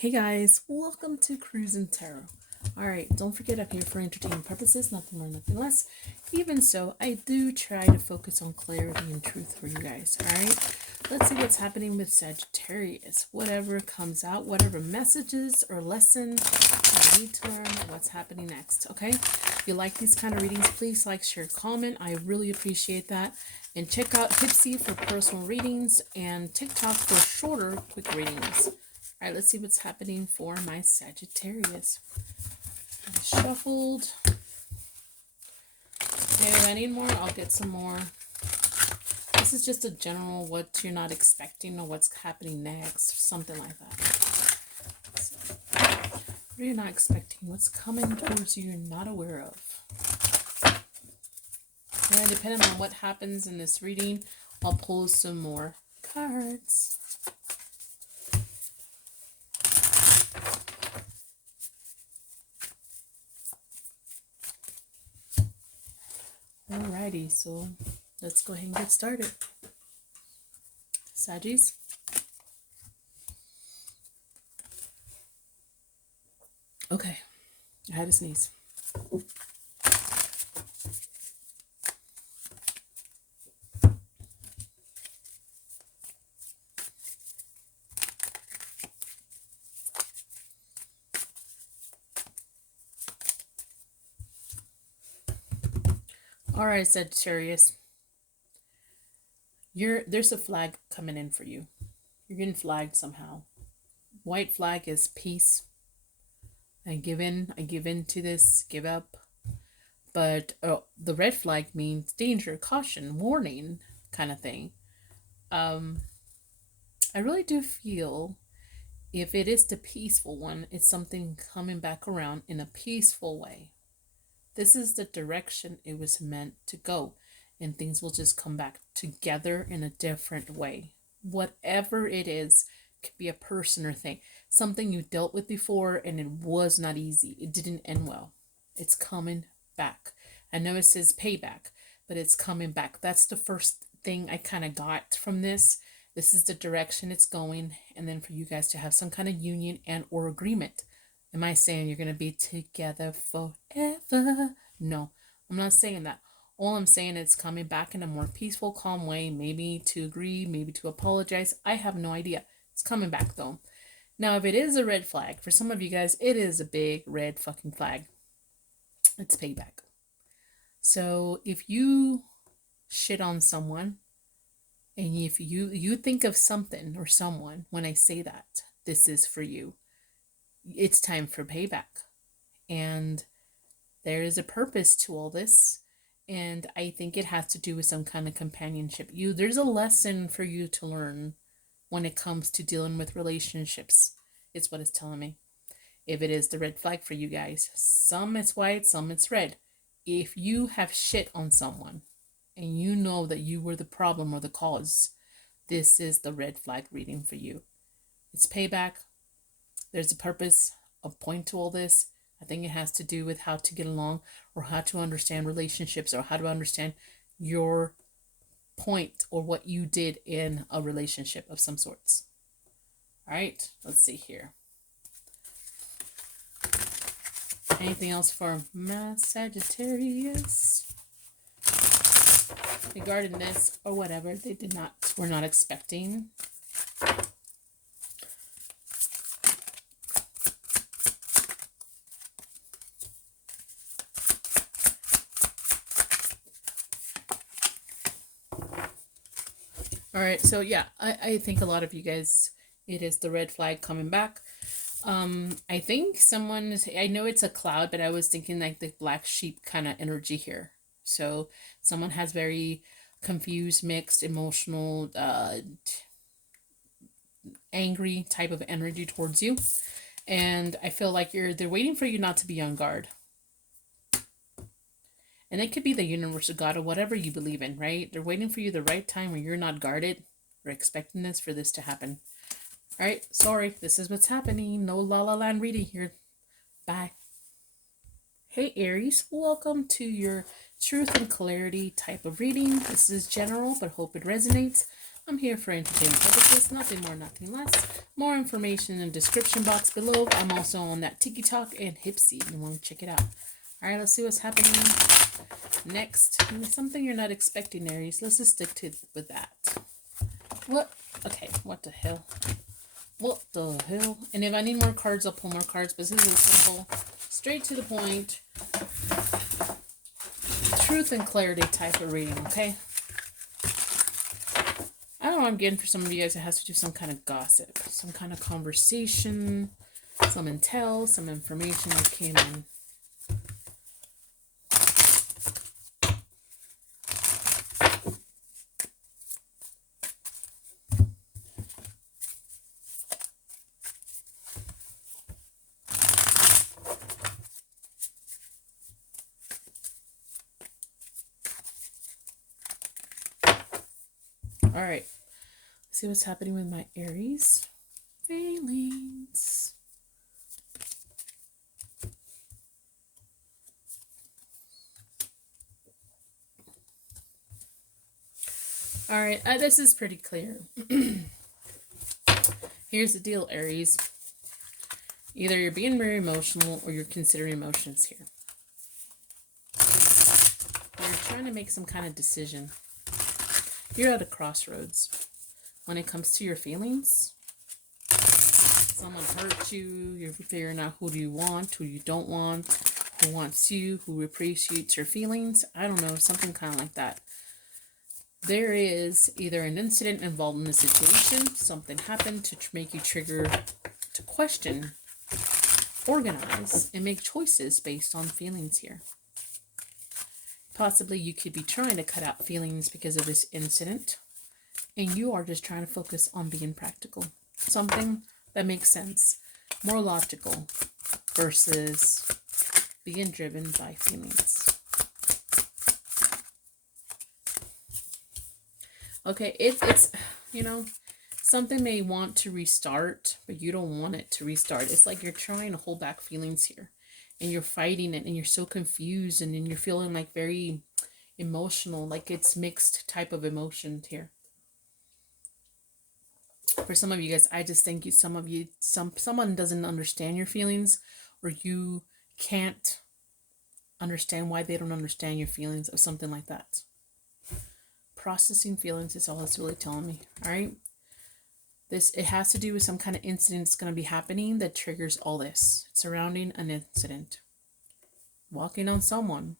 Hey guys, welcome to Cruising Tarot. Alright, don't forget I'm here for entertainment purposes, nothing more, nothing less. Even so, I do try to focus on clarity and truth for you guys. Alright, let's see what's happening with Sagittarius. Whatever comes out, whatever messages or lessons you need to learn, what's happening next. Okay, if you like these kind of readings, please like, share, comment. I really appreciate that. And check out Hipsy for personal readings and TikTok for shorter, quick readings. All right, let's see what's happening for my Sagittarius. I shuffled. Okay, if I need more, I'll get some more. This is just a general what you're not expecting or what's happening next, something like that. So, what are you not expecting? What's coming towards you you're not aware of? And depending on what happens in this reading, I'll pull some more cards. Alrighty, so let's go ahead and get started. Saggies. Okay, I had to sneeze. All right, Sagittarius. There's a flag coming in for you. You're getting flagged somehow. White flag is peace. I give in to this, give up. But the red flag means danger, caution, warning kind of thing. I really do feel if it is the peaceful one, it's something coming back around in a peaceful way. This is the direction it was meant to go, and things will just come back together in a different way. Whatever it is, could be a person or thing, something you dealt with before and it was not easy. It didn't end well. It's coming back. I know it says payback, but it's coming back. That's the first thing I kind of got from this. This is the direction it's going, and then for you guys to have some kind of union and or agreement. Am I saying you're going to be together forever? No, I'm not saying that. All I'm saying is coming back in a more peaceful, calm way, maybe to agree, maybe to apologize. I have no idea. It's coming back though. Now, if it is a red flag, for some of you guys, it is a big red fucking flag. It's payback. So if you shit on someone, and if you think of something or someone when I say that, this is for you. It's time for payback. And there is a purpose to all this. And I think it has to do with some kind of companionship. There's a lesson for you to learn when it comes to dealing with relationships. It's what it's telling me. If it is the red flag for you guys, some it's white, some it's red. If you have shit on someone and you know that you were the problem or the cause, this is the red flag reading for you. It's payback. There's a purpose, a point to all this. I think it has to do with how to get along or how to understand relationships or how to understand your point or what you did in a relationship of some sorts. All right, let's see here. Anything else for my Sagittarius? Regarding this or whatever, were not expecting. All right, so yeah, I think a lot of you guys, it is the red flag coming back. I think I know it's a cloud, but I was thinking like the black sheep kind of energy here. So someone has very confused, mixed, emotional, angry type of energy towards you. And I feel like they're waiting for you not to be on guard. And it could be the universe or God or whatever you believe in, right? They're waiting for you the right time when you're not guarded. They're expecting this for this to happen. All right, sorry, this is what's happening. No La La Land reading here. Bye. Hey Aries, welcome to your truth and clarity type of reading. This is general, but hope it resonates. I'm here for entertainment purposes, nothing more, nothing less. More information in the description box below. I'm also on that TikTok and Hipsy. You want to check it out. All right, let's see what's happening next. Something you're not expecting, Aries. Let's just stick to with that. What? Okay, what the hell? What the hell? And if I need more cards, I'll pull more cards. But this is simple, straight to the point, truth and clarity type of reading, okay? I don't know what I'm getting for some of you guys. It has to do some kind of gossip, some kind of conversation, some intel, some information that came in. All right, let's see what's happening with my Aries feelings. All right, this is pretty clear. Here's the deal, Aries. Either you're being very emotional or you're considering emotions here. You're trying to make some kind of decision. You're at a crossroads when it comes to your feelings. Someone hurt you. You're figuring out who do you want, who you don't want, who wants you, who appreciates your feelings. I don't know, something kind of like that. There is either an incident involved in the situation, something happened to make you trigger to question, organize, and make choices based on feelings here. Possibly you could be trying to cut out feelings because of this incident, and you are just trying to focus on being practical. Something that makes sense, more logical, versus being driven by feelings. Okay, it's you know, something may want to restart, but you don't want it to restart. It's like you're trying to hold back feelings here. And you're fighting it, and you're so confused, and then you're feeling like very emotional, like it's mixed type of emotions here. For some of you guys, I just think someone doesn't understand your feelings, or you can't understand why they don't understand your feelings, or something like that. Processing feelings is all it's really telling me. All right. It has to do with some kind of incident that's going to be happening that triggers all this surrounding an incident. Walking on someone.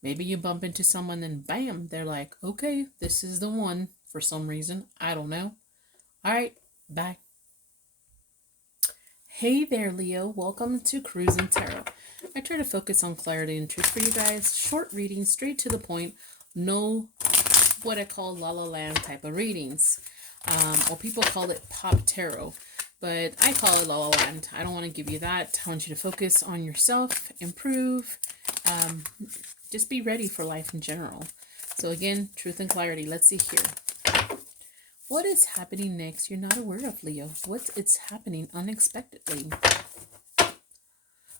Maybe you bump into someone and bam, they're like, okay, this is the one for some reason. I don't know. All right, bye. Hey there, Leo. Welcome to Cruising Tarot. I try to focus on clarity and truth for you guys. Short reading, straight to the point. No what I call la la land type of readings. Or people call it pop tarot, but I call it la la land. I don't want to give you that. I want you to focus on yourself, improve, just be ready for life in general. So again, truth and clarity. Let's see here. What is happening next you're not aware of, Leo? It's happening unexpectedly?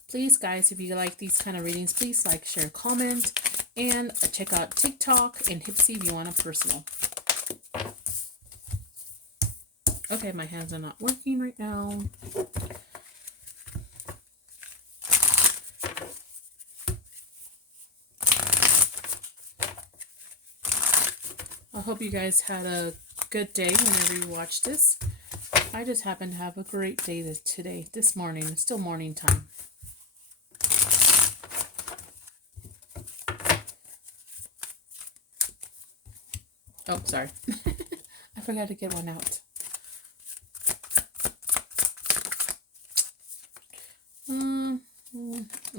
Please, guys, if you like these kind of readings, please like, share, comment, and check out TikTok and Hipsy if you want a personal. Okay, my hands are not working right now. I hope you guys had a good day whenever you watch this. I just happen to have a great day this morning. It's still morning time. Oh, sorry. I forgot to get one out.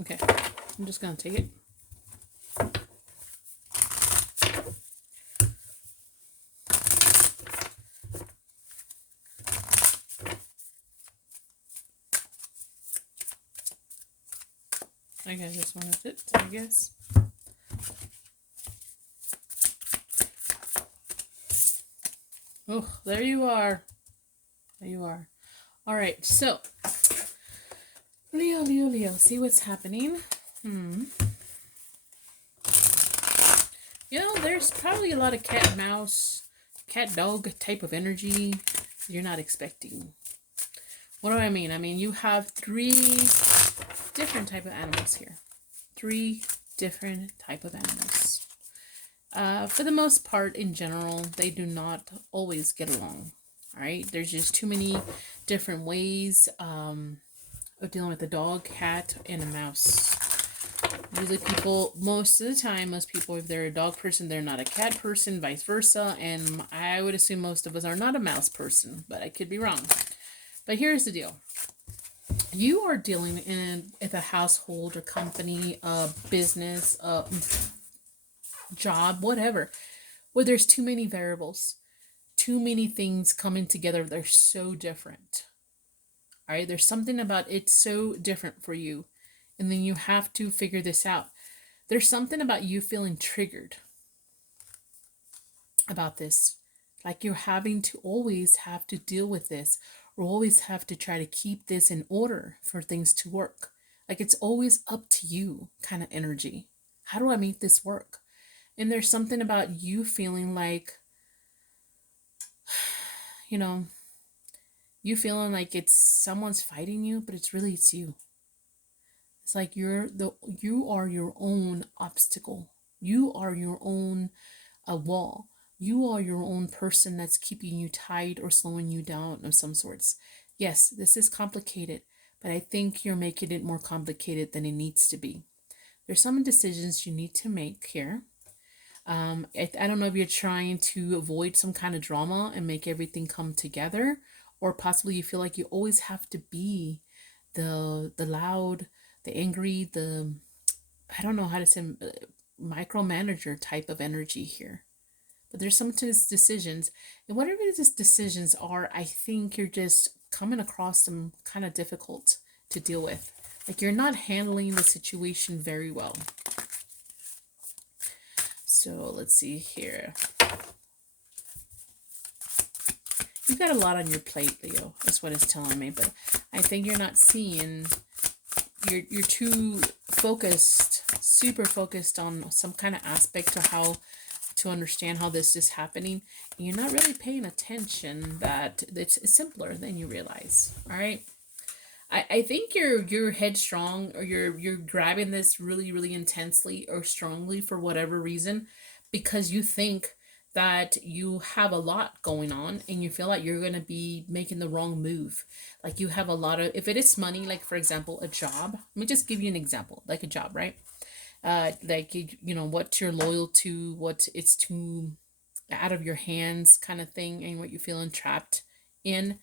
Okay, I'm just gonna take it. Okay, this one is it, I guess. Oh, there you are. There you are. All right, so Leo, see what's happening. You know, there's probably a lot of cat and mouse cat dog type of energy you're not expecting. What do I mean? I mean, you have 3 different type of animals here. 3 different type of animals. For the most part, in general, they do not always get along. All right, there's just too many different ways of dealing with a dog, cat, and a mouse. Usually people, most of the time, most people, if they're a dog person, they're not a cat person, vice versa. And I would assume most of us are not a mouse person, but I could be wrong. But here's the deal. You are dealing in a household or company, a business, a job, whatever, where there's too many variables, too many things coming together. They're so different. All right, there's something about it so different for you, and then you have to figure this out. There's something about you feeling triggered about this, like you're having to always have to deal with this, or always have to try to keep this in order for things to work. Like it's always up to you kind of energy. How do I make this work? And there's something about you feeling like, you know, you feeling like it's someone's fighting you, but it's you. It's like you are your own obstacle. You are your own wall. You are your own person that's keeping you tied or slowing you down of some sorts. Yes, this is complicated, but I think you're making it more complicated than it needs to be. There's some decisions you need to make here. I don't know if you're trying to avoid some kind of drama and make everything come together, or possibly you feel like you always have to be the loud, the angry, the, I don't know how to say, micromanager type of energy here. But there's some decisions, and whatever these decisions are, I think you're just coming across them kind of difficult to deal with. Like you're not handling the situation very well. So let's see here. You've got a lot on your plate, Leo. That's what it's telling me. But I think you're not seeing. You're too focused, super focused on some kind of aspect of how to understand how this is happening. And you're not really paying attention that it's simpler than you realize. All right. I think you're headstrong, or you're grabbing this really, really intensely or strongly for whatever reason, because you think that you have a lot going on and you feel like you're going to be making the wrong move. Like you have a lot of, if it is money, like for example, a job. Let me just give you an example, like a job, right? Like you know what you're loyal to, what it's too out of your hands kind of thing, and what you're feeling trapped in.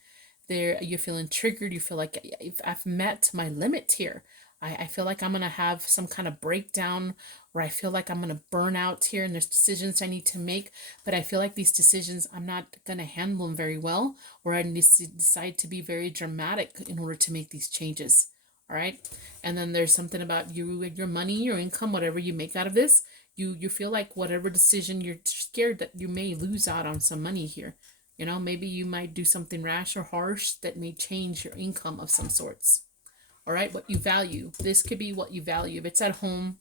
There you're feeling triggered. You feel like if I've met my limit here, I feel like I'm gonna have some kind of breakdown, where I feel like I'm gonna burn out here, and there's decisions I need to make, but I feel like these decisions I'm not gonna handle them very well, or I need to decide to be very dramatic in order to make these changes. All right. And then there's something about you and your money, your income, whatever you make out of this, you feel like whatever decision, you're scared that you may lose out on some money here. You know, maybe you might do something rash or harsh that may change your income of some sorts. All right, what you value. This could be what you value. If it's at home,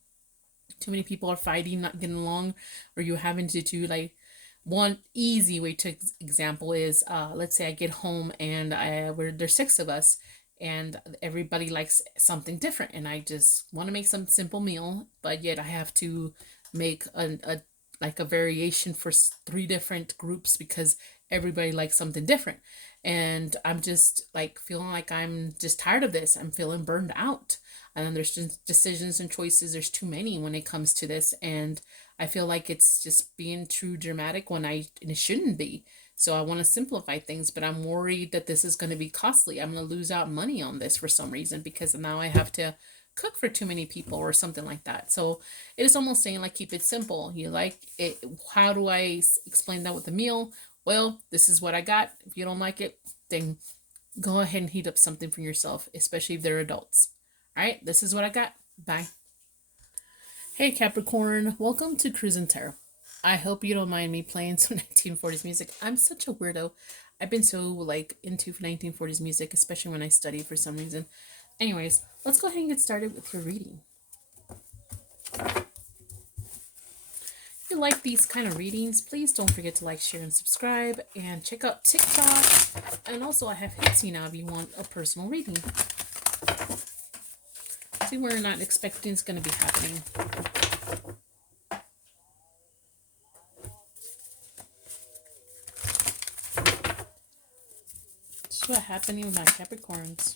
too many people are fighting, not getting along, or you're having to do like, one easy way to example is, let's say I get home and there's 6 of us, and everybody likes something different, and I just want to make some simple meal, but yet I have to make a like a variation for 3 different groups because everybody likes something different. And I'm just like feeling like I'm just tired of this. I'm feeling burned out. And then there's just decisions and choices. There's too many when it comes to this. And I feel like it's just being too dramatic and it shouldn't be. So I want to simplify things, but I'm worried that this is going to be costly. I'm going to lose out money on this for some reason, because now I have to cook for too many people or something like that. So it is almost saying like, keep it simple. You like it. How do I explain that with a meal? Well, this is what I got. If you don't like it, then go ahead and heat up something for yourself, especially if they're adults. All right, this is what I got. Bye. Hey Capricorn, welcome to Cruising Tarot. I hope you don't mind me playing some 1940s music. I'm such a weirdo. I've been so like into 1940s music, especially when I study for some reason. Anyways, let's go ahead and get started with your reading. You're like these kind of readings, please don't forget to like, share, and subscribe. And check out TikTok. And also, I have Hitsy now if you want a personal reading. See, we're not expecting it's going to be happening. This is what's happening with my Capricorns.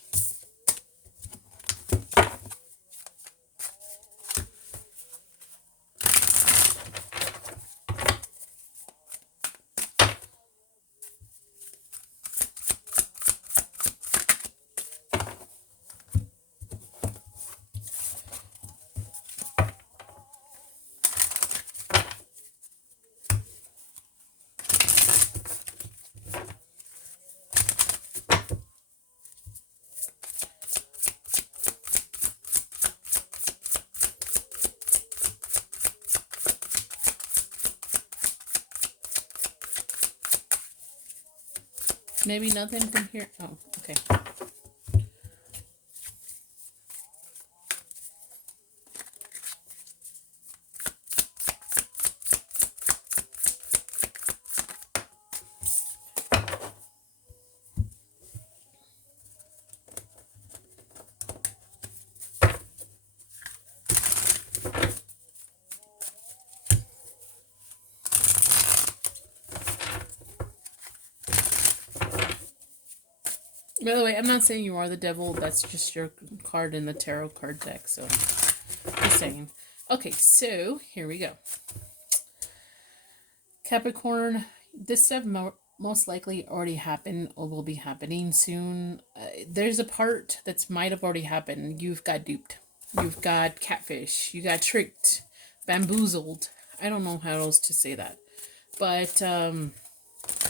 Maybe nothing from here. Oh, okay. By the way, I'm not saying you are the devil. That's just your card in the tarot card deck. So, just saying. Okay, so here we go. Capricorn, this stuff most likely already happened or will be happening soon. There's a part that might have already happened. You've got duped. You've got catfish. You got tricked. Bamboozled. I don't know how else to say that. But,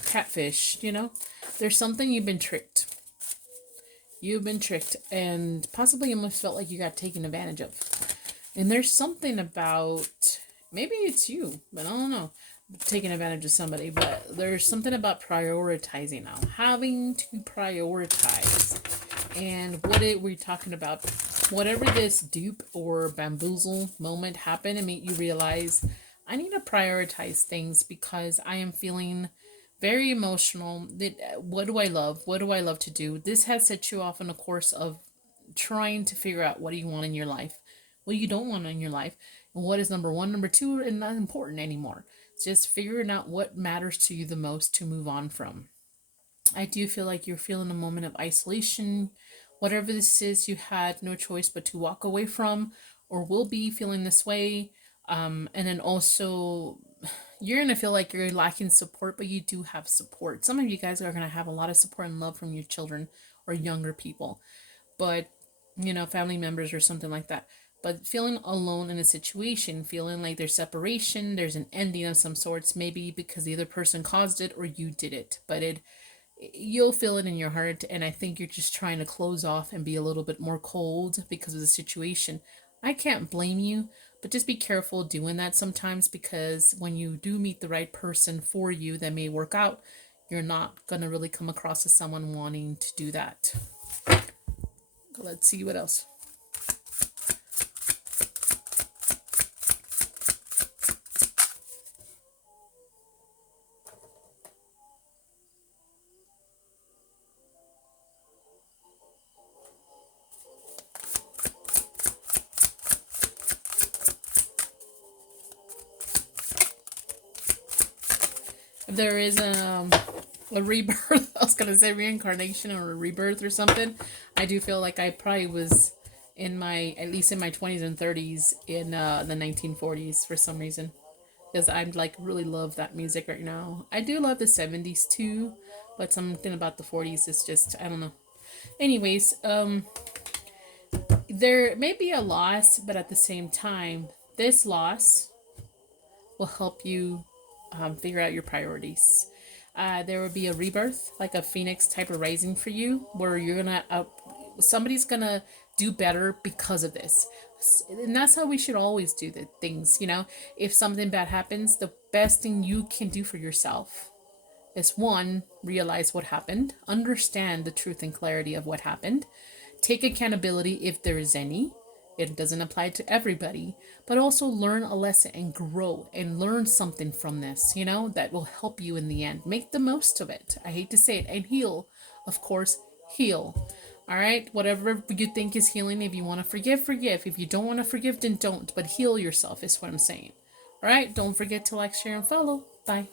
catfish, you know? There's something you've been tricked. You've been tricked, and possibly almost felt like you got taken advantage of. And there's something about, maybe it's you, but I don't know, taking advantage of somebody, but there's something about prioritizing now. Having to prioritize. And what we're talking about, whatever this dupe or bamboozle moment happened, it made you realize, I need to prioritize things because I am feeling very emotional. What do I love? What do I love to do? This has set you off on a course of trying to figure out what do you want in your life, what you don't want in your life, and what is number one, number two, and not important anymore. It's just figuring out what matters to you the most to move on from. I do feel like you're feeling a moment of isolation. Whatever this is, you had no choice but to walk away from, or will be feeling this way. And then also, you're going to feel like you're lacking support, but you do have support. Some of you guys are going to have a lot of support and love from your children or younger people, but, you know, family members or something like that. But feeling alone in a situation, feeling like there's separation, there's an ending of some sorts, maybe because the other person caused it or you did it, but you'll feel it in your heart. And I think you're just trying to close off and be a little bit more cold because of the situation. I can't blame you, but just be careful doing that sometimes, because when you do meet the right person for you that may work out, you're not going to really come across as someone wanting to do that. Let's see what else. There is a rebirth. I was gonna say reincarnation or a rebirth or something. I do feel like I probably was in my, at least in my 20s and 30s in the 1940s for some reason, because I like really love that music right now. I do love the 70s too, but something about the 40s is just, I don't know. Anyways, there may be a loss, but at the same time, this loss will help you figure out your priorities. There will be a rebirth, like a phoenix type of rising for you, where you're gonna somebody's gonna do better because of this. And that's how we should always do the things, you know. If something bad happens, the best thing you can do for yourself is, one, realize what happened, understand the truth and clarity of what happened, take accountability if there is any, It doesn't apply to everybody, but also learn a lesson and grow and learn something from this, you know, that will help you in the end. Make the most of it. I hate to say it. And heal, of course, heal. All right, whatever you think is healing. If you want to forgive, forgive. If you don't want to forgive, then don't. But heal yourself is what I'm saying. All right, don't forget to like, share, and follow. Bye.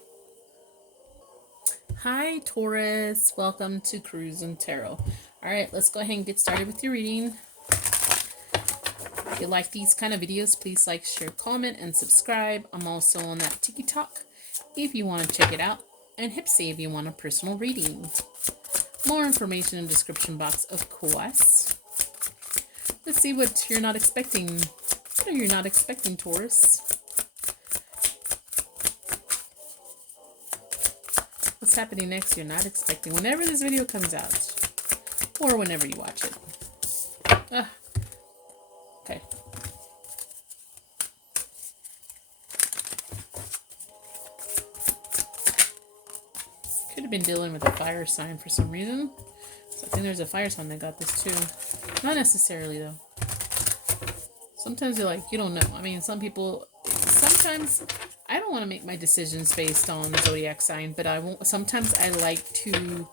Hi, Taurus. Welcome to Cruise and Tarot. All right, let's go ahead and get started with your reading. If you like these kind of videos, please like, share, comment, and subscribe. I'm also on that TikTok if you want to check it out. And Hipsy if you want a personal reading. More information in the description box, of course. Let's see what you're not expecting. What are you not expecting, Taurus? What's happening next you're not expecting whenever this video comes out. Or whenever you watch it. Okay. Could have been dealing with a fire sign for some reason. So I think there's a fire sign that got this too. Not necessarily though. Sometimes you're like, you don't know. I mean, some people, sometimes I don't want to make my decisions based on zodiac sign, but I won't. Sometimes I like to,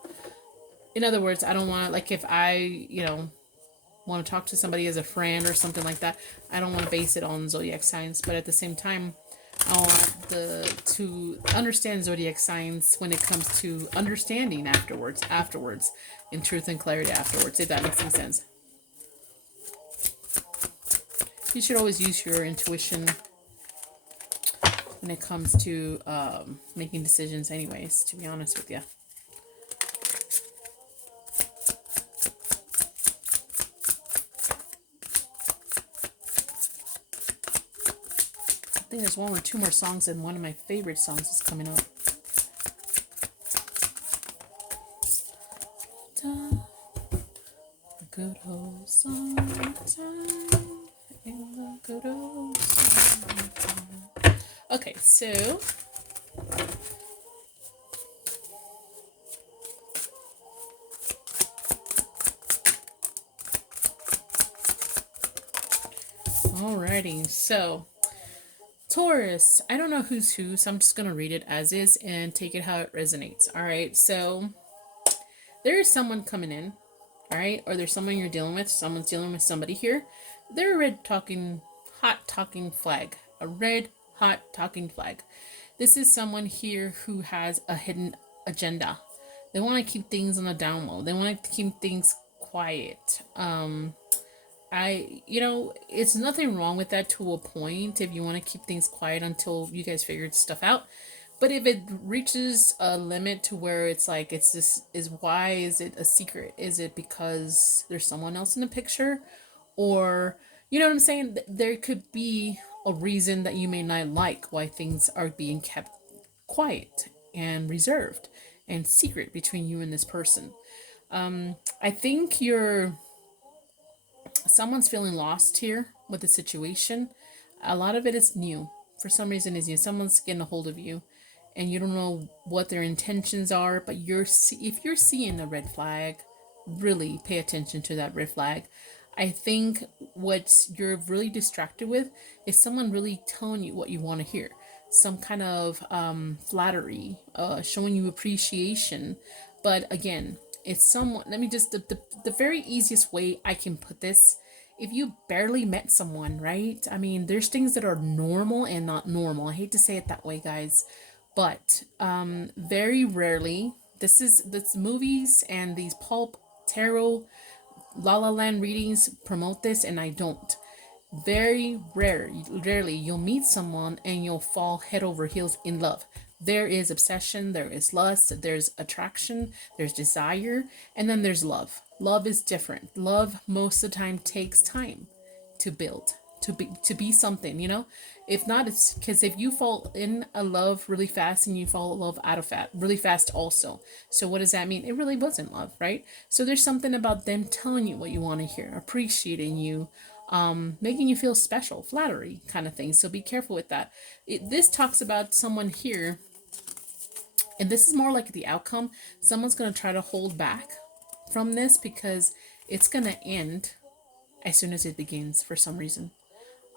in other words, I don't want to, like if I, you know, want to talk to somebody as a friend or something like that, I don't want to base it on zodiac signs, but at the same time, I want to understand zodiac signs when it comes to understanding afterwards, in truth and clarity afterwards, if that makes any sense. You should always use your intuition when it comes to making decisions anyways, to be honest with you. I think there's one or two more songs, and one of my favorite songs is coming up. Good old summertime. In the good old summertime. Okay, so alrighty, so Taurus, I don't know who's who, so I'm just gonna read it as is and take it how it resonates. Alright, so there is someone coming in, alright, or there's someone you're dealing with, someone's dealing with somebody here. They're a red talking, hot talking flag. A red hot talking flag. This is someone here who has a hidden agenda. They want to keep things on the down low. They want to keep things quiet. You know, it's nothing wrong with that to a point if you want to keep things quiet until you guys figured stuff out. But if it reaches a limit to where it's like, it's this is why is it a secret? Is it because there's someone else in the picture? Or, you know what I'm saying? There could be a reason that you may not like why things are being kept quiet and reserved and secret between you and this person. I think someone's feeling lost here with the situation. A lot of it is new. For some reason, is new. Someone's getting a hold of you, and you don't know what their intentions are. But if you're seeing a red flag, really pay attention to that red flag. I think what you're really distracted with is someone really telling you what you want to hear. Some kind of flattery, showing you appreciation. But again, it's someone, let me just, the very easiest way I can put this, if you barely met someone, right? I mean, there's things that are normal and not normal. I hate to say it that way, guys. But very rarely, this movies and these pulp, tarot, La La Land readings promote this, and I don't. Very rarely you'll meet someone and you'll fall head over heels in love. There is obsession, there is lust, there's attraction, there's desire, and then there's love. Love is different. Love most of the time takes time to build, to be something, you know. If not, it's because if you fall in a love really fast and you fall in love out of fat really fast also. So what does that mean? It really wasn't love, right? So there's something about them telling you what you want to hear, appreciating you, making you feel special, flattery kind of thing. So be careful with that. This talks about someone here, and this is more like the outcome. Someone's going to try to hold back from this because it's going to end as soon as it begins for some reason.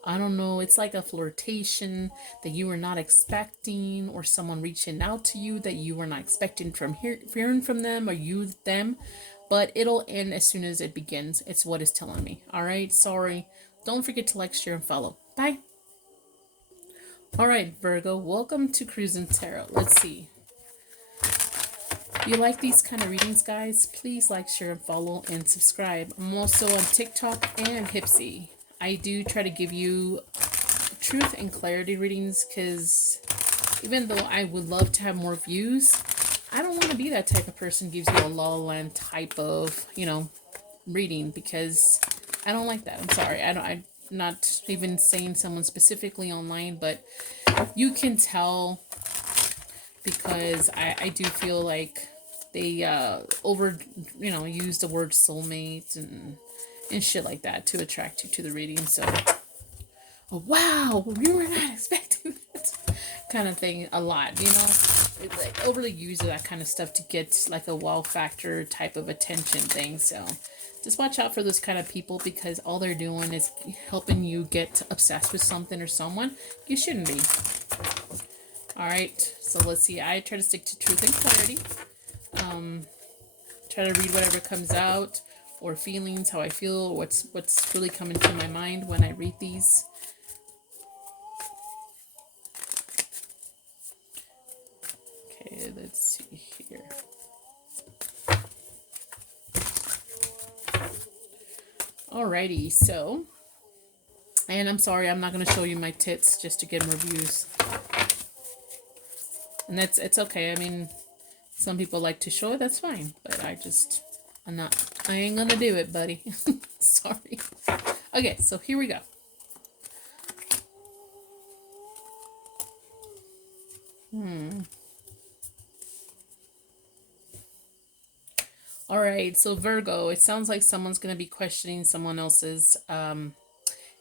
I don't know, it's like a flirtation that you were not expecting, or someone reaching out to you that you were not expecting from hearing from them, or you them. But it'll end as soon as it begins. It's what it's telling me. All right, sorry. Don't forget to like, share, and follow. Bye. All right, Virgo, welcome to Cruising Tarot. Let's see. If you like these kind of readings, guys, please like, share, and follow, and subscribe. I'm also on TikTok and Hipsy. I do try to give you truth and clarity readings, because even though I would love to have more views, I don't want to be that type of person who gives you a La La Land type of, reading, because I don't like that. I'm sorry. I'm not even saying someone specifically online, but you can tell, because I do feel like they use the word soulmate and shit like that to attract you to the reading. So, oh, wow, you were not expecting that kind of thing a lot, It, like, overly use that kind of stuff to get like a wow factor type of attention thing. So just watch out for those kind of people, because all they're doing is helping you get obsessed with something or someone you shouldn't be. All right, so let's see. I try to stick to truth and clarity. Try to read whatever comes out, or feelings, how I feel, what's really coming to my mind when I read these. Okay, let's see here. Alrighty, so, and I'm sorry, I'm not going to show you my tits just to get more views. And it's okay. I mean, some people like to show it, that's fine. But I ain't going to do it, buddy. Sorry. Okay, so here we go. All right, so Virgo, it sounds like someone's going to be questioning someone else's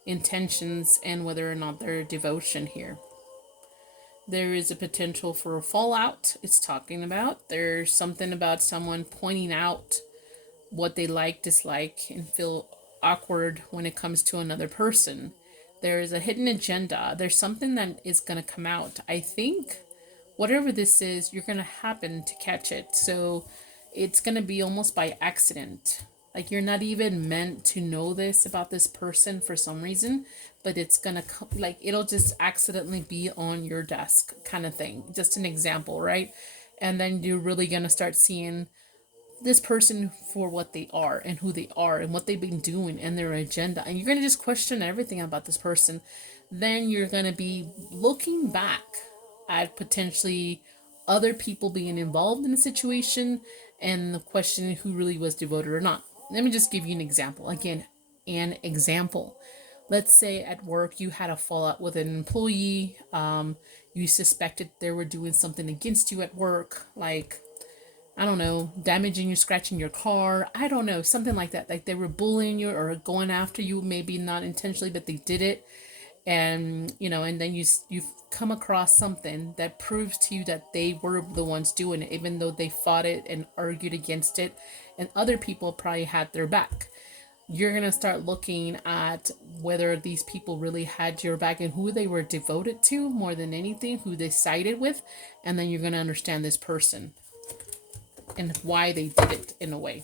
intentions and whether or not their devotion here. There is a potential for a fallout, it's talking about. There's something about someone pointing out what they like, dislike, and feel awkward when it comes to another person. There is a hidden agenda. There's something that is going to come out. I think whatever this is, you're going to happen to catch it. So it's going to be almost by accident. Like, you're not even meant to know this about this person for some reason, but it's going to come, like, it'll just accidentally be on your desk kind of thing. Just an example, right? And then you're really going to start seeing this person for what they are and who they are and what they've been doing and their agenda. And you're going to just question everything about this person. Then you're going to be looking back at potentially other people being involved in the situation and questioning who really was devoted or not. Let me just give you an example. Again, an example. Let's say at work you had a fallout with an employee. You suspected they were doing something against you at work, like, I don't know, damaging you, scratching your car. I don't know, something like that. Like they were bullying you or going after you, maybe not intentionally, but they did it. And, and then you've come across something that proves to you that they were the ones doing it, even though they fought it and argued against it. And other people probably had their back. You're going to start looking at whether these people really had your back and who they were devoted to more than anything, who they sided with. And then you're going to understand this person and why they did it in a way.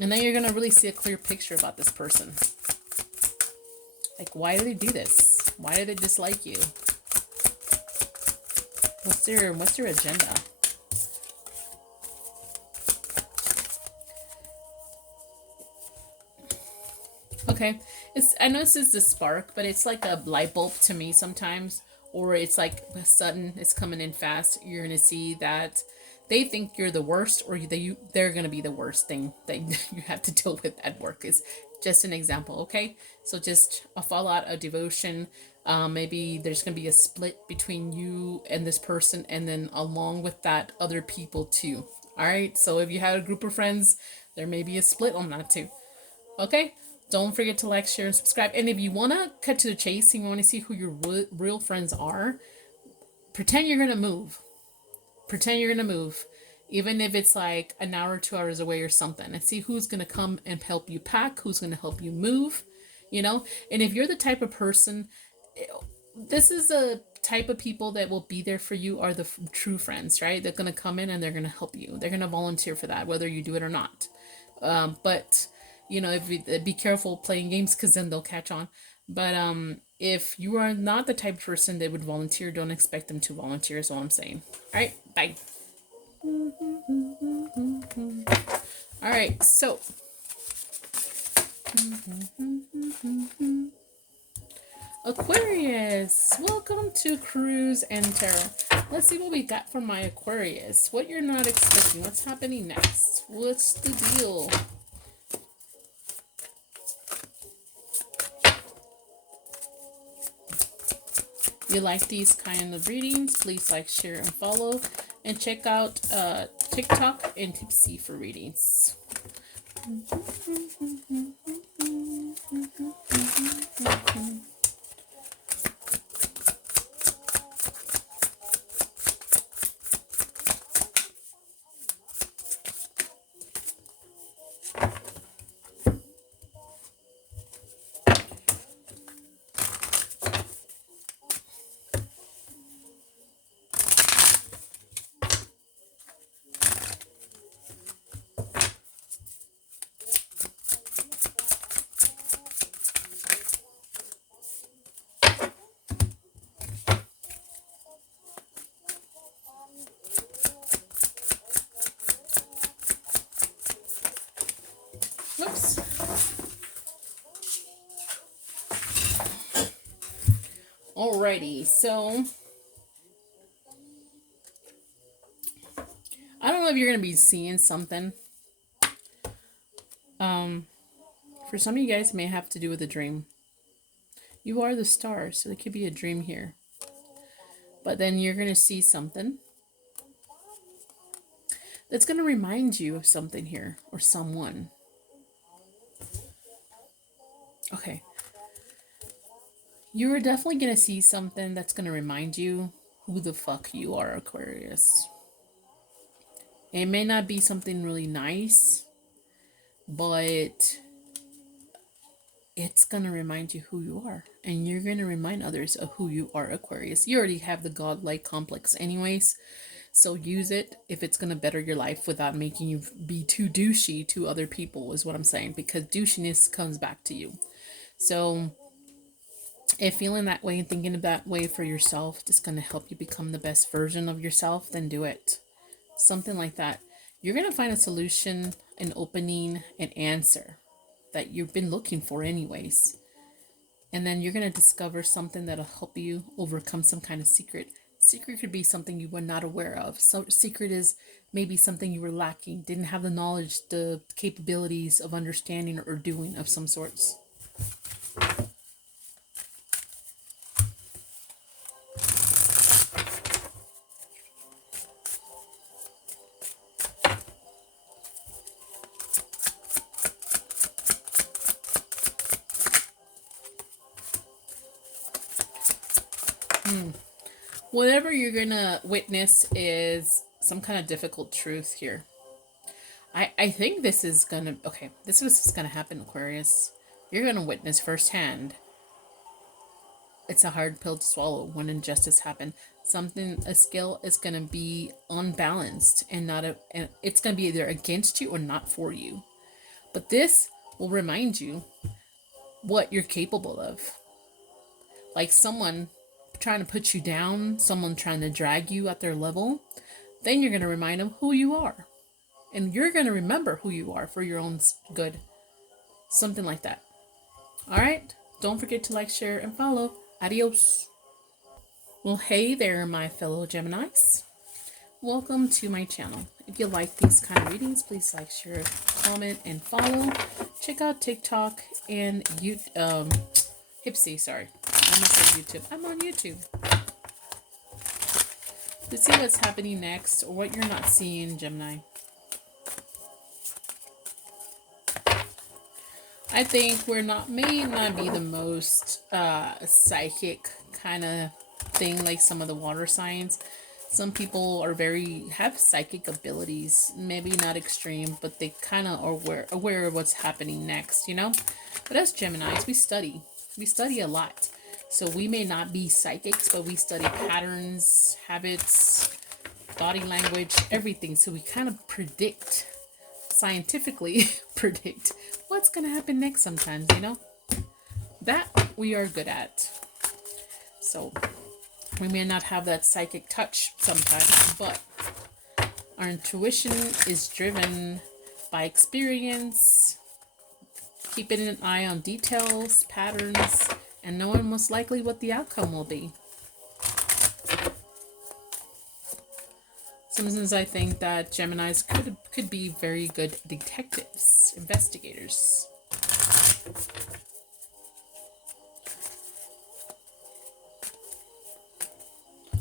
And then you're going to really see a clear picture about this person. Like, why do they do this? Why do they dislike you? What's their agenda? Okay, I know this is the spark, but it's like a light bulb to me sometimes, or it's like sudden, it's coming in fast. You're gonna see that they think you're the worst, or they're gonna be the worst thing that you have to deal with at work. Is just an example, okay? So just a fallout, a devotion. Maybe there's gonna be a split between you and this person, and then along with that, other people too. All right. So if you had a group of friends, there may be a split on that too. Okay. Don't forget to like, share, and subscribe. And if you want to cut to the chase and you want to see who your real friends are, pretend you're going to move. Pretend you're going to move. even if it's like an hour, 2 hours away or something, and see who's going to come and help you pack, who's going to help you move, you know? And if you're the type of person, this is a type of people that will be there for you are the true friends, right? They're going to come in and they're going to help you. They're going to volunteer for that, whether you do it or not. But, you know, if you, be careful playing games because then they'll catch on. But if you are not the type of person that would volunteer, don't expect them to volunteer is all I'm saying. All right, bye. All right, so Aquarius, welcome to Cruise and Tarot. Let's see what we got from my Aquarius. What you're not expecting. What's happening next? What's the deal? If you like these kind of readings, please like, share, and follow. And check out TikTok and Tipsy for readings. Whoops. Alrighty, so I don't know if you're gonna be seeing something. For some of you guys, it may have to do with a dream. You are the stars, so there could be a dream here. But then you're gonna see something that's gonna remind you of something here or someone. Okay. You're definitely going to see something that's going to remind you who the fuck you are, Aquarius. It may not be something really nice, but it's going to remind you who you are. And you're going to remind others of who you are, Aquarius. You already have the godlike complex anyways, so use it if it's going to better your life without making you be too douchey to other people, is what I'm saying, because douchiness comes back to you. So if feeling that way and thinking of that way for yourself is going to help you become the best version of yourself, then do it. Something like that. You're going to find a solution, an opening, an answer that you've been looking for anyways. And then you're going to discover something that'll help you overcome some kind of secret. Secret could be something you were not aware of. So secret is maybe something you were lacking, didn't have the knowledge, the capabilities of understanding or doing of some sorts. Whatever you're gonna witness is some kind of difficult truth here. I think this is gonna, okay, this is what's gonna happen, Aquarius. You're gonna witness firsthand. It's a hard pill to swallow when injustice happens. A skill is gonna be unbalanced and and it's gonna be either against you or not for you. But this will remind you what you're capable of. Like someone trying to put you down, someone trying to drag you at their level, then you're going to remind them who you are. And you're going to remember who you are for your own good. Something like that. All right? Don't forget to like, share, and follow. Adios. Well, hey there, my fellow Geminis. Welcome to my channel. If you like these kind of readings, please like, share, comment, and follow. Check out TikTok and Hipsy, sorry. I almost said YouTube. I'm on YouTube. Let's see what's happening next or what you're not seeing, Gemini. I think may not be the most psychic kind of thing like some of the water signs. Some people have psychic abilities, maybe not extreme, but they kind of are aware of what's happening next, you know? But as Geminis, we study a lot. So we may not be psychics, but we study patterns, habits, body language, everything. So we kind of predict, scientifically predict what's going to happen next sometimes, you know? That we are good at. So we may not have that psychic touch sometimes, but our intuition is driven by experience, keeping an eye on details, patterns, and knowing most likely what the outcome will be. Sometimes I think that Geminis could be very good detectives, investigators.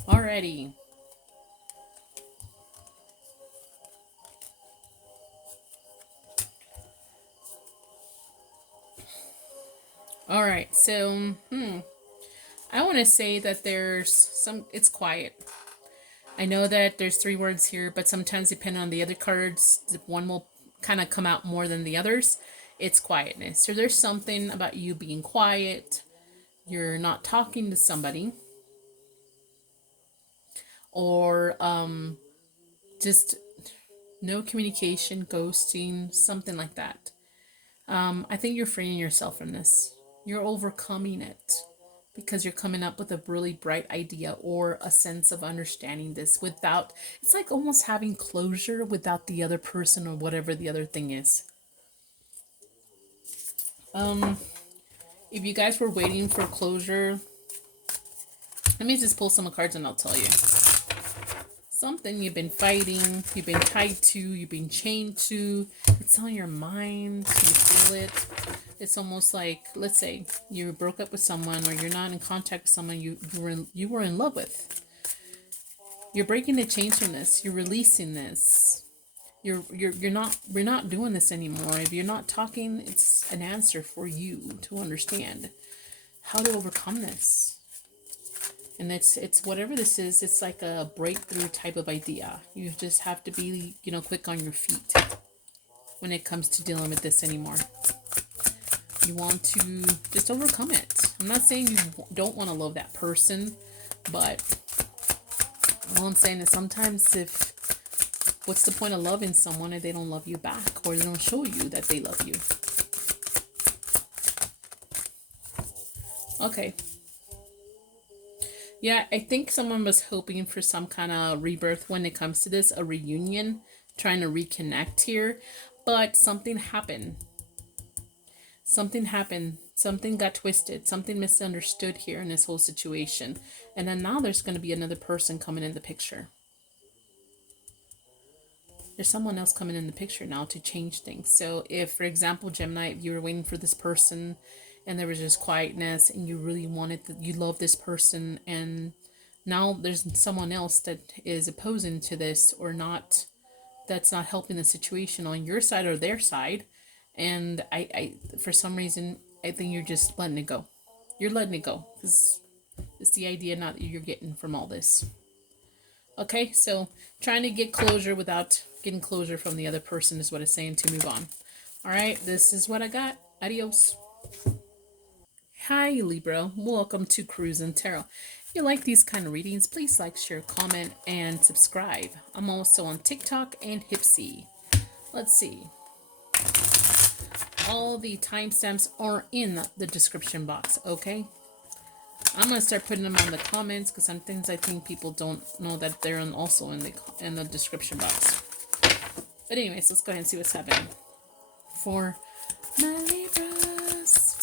Alrighty. Alright, so, I want to say that it's quiet. I know that there's 3 words here, but sometimes depending on the other cards, one will kind of come out more than the others. It's quietness. So there's something about you being quiet. You're not talking to somebody. Or just no communication, ghosting, something like that. I think you're freeing yourself from this. You're overcoming it because you're coming up with a really bright idea or a sense of understanding this without, it's like almost having closure without the other person or whatever the other thing is. If you guys were waiting for closure, let me just pull some cards and I'll tell you. Something you've been fighting, you've been tied to, you've been chained to, it's on your mind, you feel it. It's almost like, let's say you broke up with someone or you're not in contact with someone you were in love with. You're breaking the chains from this. You're releasing this. We're not doing this anymore. If you're not talking, it's an answer for you to understand how to overcome this. And it's whatever this is, it's like a breakthrough type of idea. You just have to be, quick on your feet when it comes to dealing with this anymore. You want to just overcome it. I'm not saying you don't want to love that person, but all I'm saying is sometimes what's the point of loving someone if they don't love you back or they don't show you that they love you? Okay. Yeah, I think someone was hoping for some kind of rebirth when it comes to this, a reunion, trying to reconnect here, but something happened. Something happened. Something got twisted. Something misunderstood here in this whole situation. And then now there's going to be another person coming in the picture. There's someone else coming in the picture now to change things. So if, for example, Gemini, if you were waiting for this person and there was just quietness and you really you love this person, and now there's someone else that is opposing to this or not, that's not helping the situation on your side or their side. And I for some reason, I think you're just letting it go. You're letting it go because it's the idea not that you're getting from all this. Okay, so trying to get closure without getting closure from the other person is what it's saying to move on. All right, this is what I got. Adios. Hi, Libra. Welcome to Cruise and Tarot. If you like these kind of readings, please like, share, comment, and subscribe. I'm also on TikTok and Hipsy. Let's see. All the timestamps are in the description box, okay? I'm going to start putting them on the comments because some things I think people don't know that they're also in the description box. But anyways, let's go ahead and see what's happening for my Libras.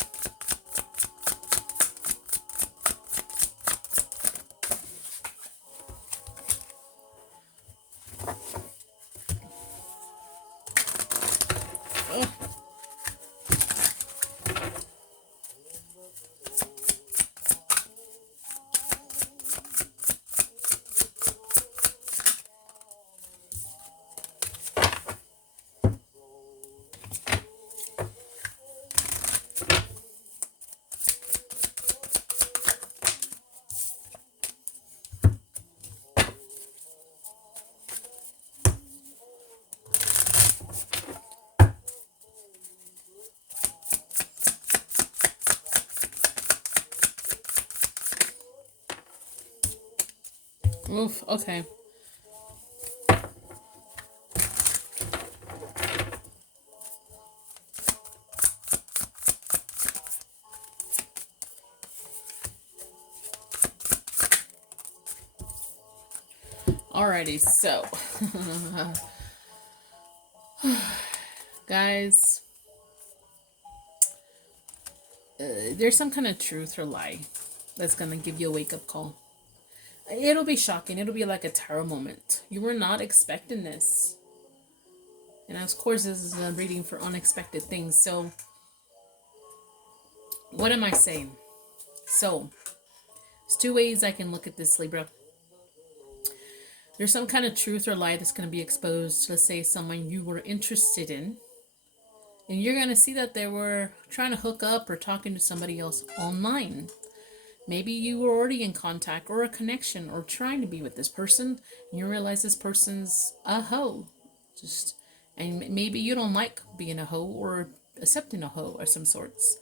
Oh. Oof, okay. Alrighty, so guys, there's some kind of truth or lie that's gonna give you a wake-up call. It'll be shocking. It'll be like a tarot moment. You were not expecting this. And of course, this is a reading for unexpected things. So, what am I saying? So, there's two ways I can look at this, Libra. There's some kind of truth or lie that's going to be exposed. Let's say someone you were interested in. And you're going to see that they were trying to hook up or talking to somebody else online. Maybe you were already in contact or a connection or trying to be with this person. And you realize this person's a hoe. And maybe you don't like being a hoe or accepting a hoe of some sorts.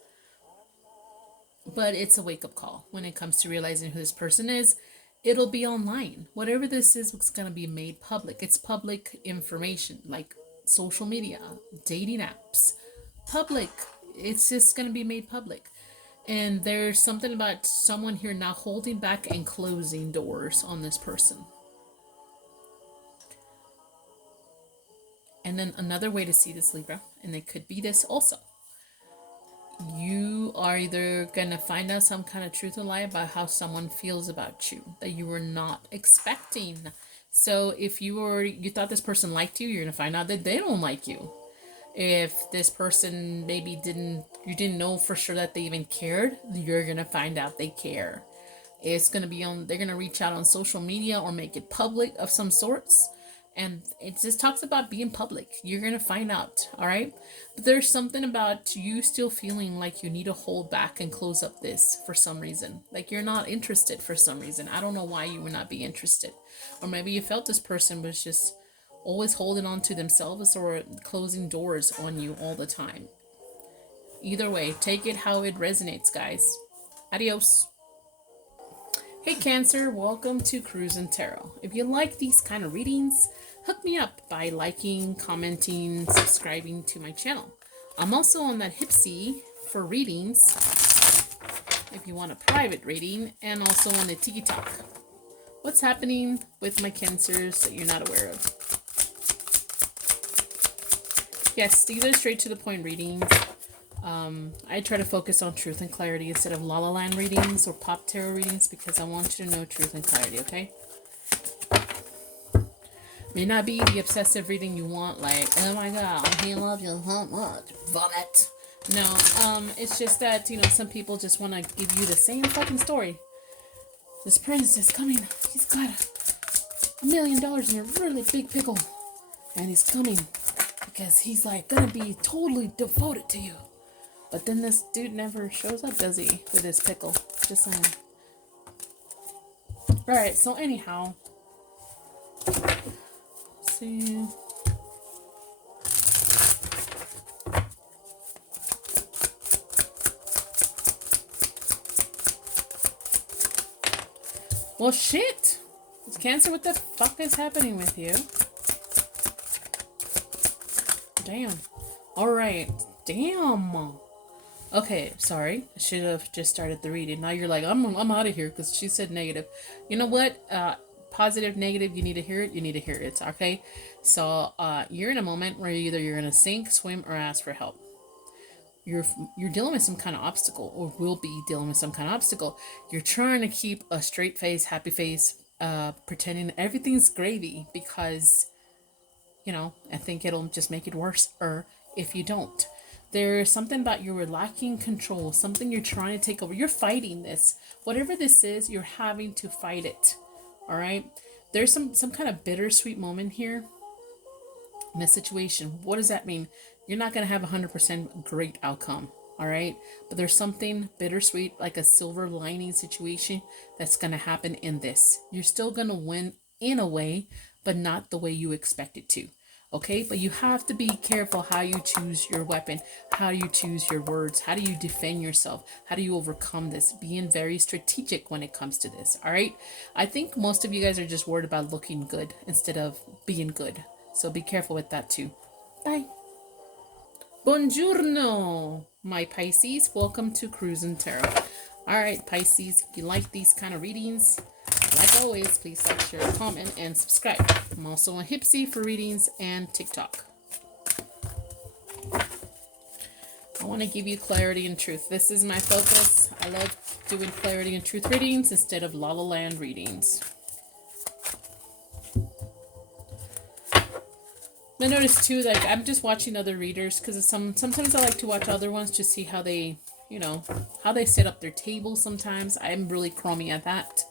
But it's a wake-up call when it comes to realizing who this person is. It'll be online. Whatever this is, it's going to be made public. It's public information, like social media, dating apps, public. It's just going to be made public. And there's something about someone here now holding back and closing doors on this person. And then another way to see this, Libra, and it could be this also. You are either going to find out some kind of truth or lie about how someone feels about you that you were not expecting. So if you thought this person liked you, you're going to find out that they don't like you. If this person maybe you didn't know for sure that they even cared, you're going to find out they care. It's going to be they're going to reach out on social media or make it public of some sorts. And it just talks about being public. You're going to find out, all right? But there's something about you still feeling like you need to hold back and close up this for some reason. Like you're not interested for some reason. I don't know why you would not be interested. Or maybe you felt this person was just always holding on to themselves or closing doors on you all the time. Either way, take it how it resonates, guys. Adios. Hey Cancer, welcome to Cruisin' Tarot. If you like these kind of readings, hook me up by liking, commenting, subscribing to my channel. I'm also on that Hipsy for readings if you want a private reading, and also on the TikTok. What's happening with my Cancers that you're not aware of? Yes, these are straight to the point readings. I try to focus on truth and clarity instead of La La Land readings or pop tarot readings because I want you to know truth and clarity, okay? May not be the obsessive reading you want, like, oh my god, he loves you so much, vomit. No, it's just that, some people just want to give you the same fucking story. This prince is coming, he's got $1 million in a really big pickle, and he's coming because he's like gonna be totally devoted to you. But then this dude never shows up, does he, with his pickle? Just saying. Alright, so anyhow. Let's see. Well, shit! It's Cancer, what the fuck is happening with you? Damn. Alright. Damn. Okay, sorry. I should have just started the reading. Now you're like, I'm out of here because she said negative. You know what? Positive, negative, you need to hear it. You need to hear it. Okay? So you're in a moment where you're going to sink, swim, or ask for help. You're dealing with some kind of obstacle, or will be dealing with some kind of obstacle. You're trying to keep a straight face, happy face, pretending everything's gravy because, I think it'll just make it worse if you don't. There's something about you're lacking control, something you're trying to take over. You're fighting this. Whatever this is, you're having to fight it. All right? There's some kind of bittersweet moment here in a situation. What does that mean? You're not going to have 100% great outcome. All right? But there's something bittersweet, like a silver lining situation that's going to happen in this. You're still going to win in a way, but not the way you expect it to. Okay, but you have to be careful how you choose your weapon, how you choose your words, how do you defend yourself, how do you overcome this, being very strategic when it comes to this. All right, I think most of you guys are just worried about looking good instead of being good, so be careful with that too. Bye. Buongiorno, my Pisces. Welcome to Cruising Tarot. All right, Pisces, if you like these kind of readings, like always, please like, share, comment, and subscribe. I'm also on Hipsy for readings and TikTok. I want to give you clarity and truth. This is my focus. I love doing clarity and truth readings instead of La La Land readings. I noticed too that I'm just watching other readers because sometimes I like to watch other ones to see how they, how they set up their table. Sometimes I'm really crummy at that.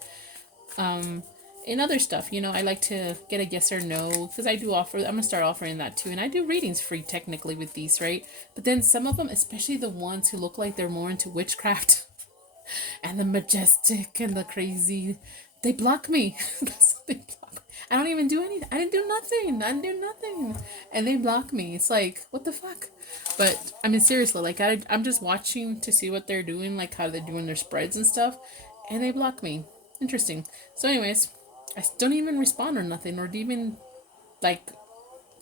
In other stuff, I like to get a yes or no because I do offer. I'm gonna start offering that too, and I do readings free technically with these, right? But then some of them, especially the ones who look like they're more into witchcraft and the majestic and the crazy, they block me. That's what they block. I don't even do anything. I didn't do nothing. I didn't do nothing. And they block me. It's like, what the fuck? But I mean, seriously, like I'm just watching to see what they're doing, like how they're doing their spreads and stuff, and they block me. Interesting. So, anyways, I don't even respond or nothing, or even like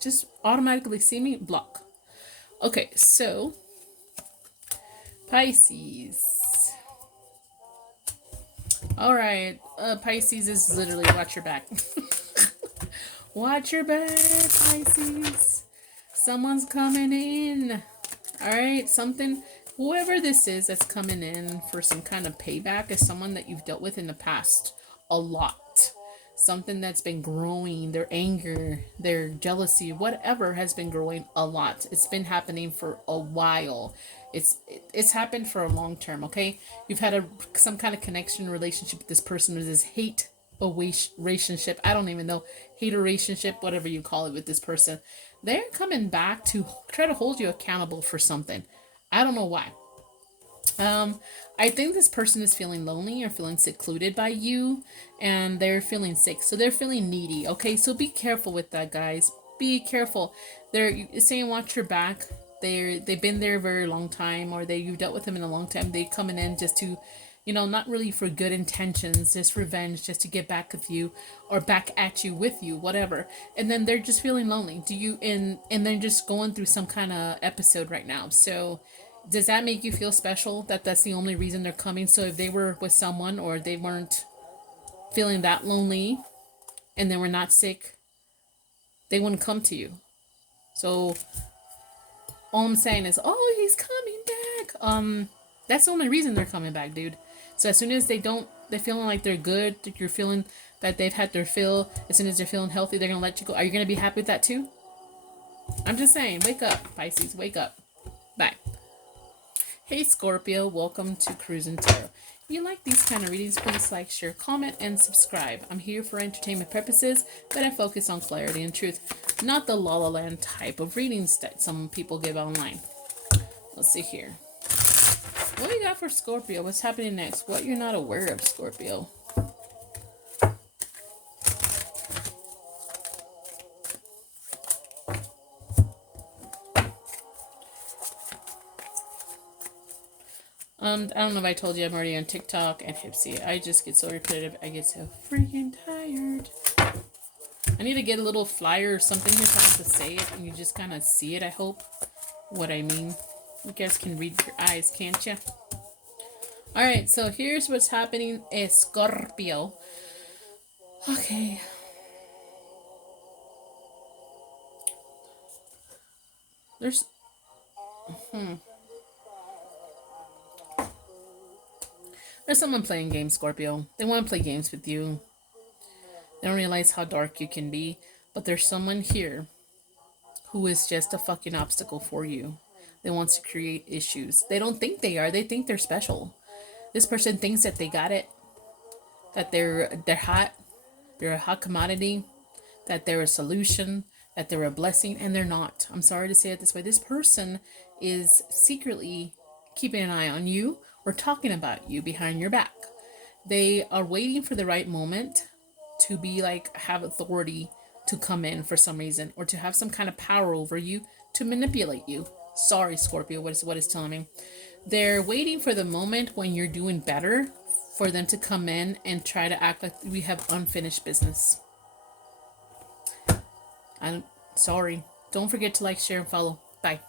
just automatically see me block. Okay, so Pisces. All right, Pisces is literally watch your back. Watch your back, Pisces. Someone's coming in. All right, whoever this is that's coming in for some kind of payback is someone that you've dealt with in the past a lot. Something that's been growing, their anger, their jealousy, whatever has been growing a lot. It's been happening for a while. It's happened for a long term, okay? You've had some kind of connection relationship with this person, or this hate relationship. I don't even know, hate relationship, whatever you call it, with this person. They're coming back to try to hold you accountable for something. I don't know why. I think this person is feeling lonely or feeling secluded by you, and they're feeling sick, so they're feeling needy. Okay, so be careful with that, guys. Be careful. They're saying watch your back. They've been there a very long time, or you've dealt with them in a long time. They coming in just to, not really for good intentions, just revenge, just to get back with you or back at you with you, whatever. And then they're just feeling lonely. And they're just going through some kind of episode right now. So does that make you feel special that that's the only reason they're coming? So if they were with someone, or they weren't feeling that lonely and they were not sick, they wouldn't come to you. So all I'm saying is, oh, he's coming back. That's the only reason they're coming back, dude. So as soon as they're feeling like they're good, you're feeling that they've had their fill, as soon as they're feeling healthy, they're gonna let you go. Are you gonna be happy with that too? I'm just saying, wake up, Pisces, wake up. Bye. Hey Scorpio, welcome to Cruising Tarot. If you like these kind of readings, please like, share, comment, and subscribe. I'm here for entertainment purposes, but I focus on clarity and truth, not the La La Land type of readings that some people give online. Let's see here. What do you got for Scorpio? What's happening next? What you're not aware of, Scorpio? I don't know if I told you I'm already on TikTok and Hipsy. I just get so repetitive. I get so freaking tired. I need to get a little flyer or something here so I have to say it and you just kind of see it, I hope. What I mean. You guys can read your eyes, can't you? Alright, so here's what's happening, Scorpio. Okay. There's someone playing games, Scorpio. They want to play games with you. They don't realize how dark you can be. But there's someone here who is just a fucking obstacle for you. They want to create issues. They don't think they are. They think they're special. This person thinks that they got it. That they're hot. They're a hot commodity. That they're a solution. That they're a blessing. And they're not. I'm sorry to say it this way. This person is secretly keeping an eye on you. We're talking about you behind your back. They are waiting for the right moment to be like, have authority to come in for some reason, or to have some kind of power over you to manipulate you. Sorry, Scorpio, what is telling me. They're waiting for the moment when you're doing better for them to come in and try to act like we have unfinished business. I'm sorry. Don't forget to like, share, and follow. Bye.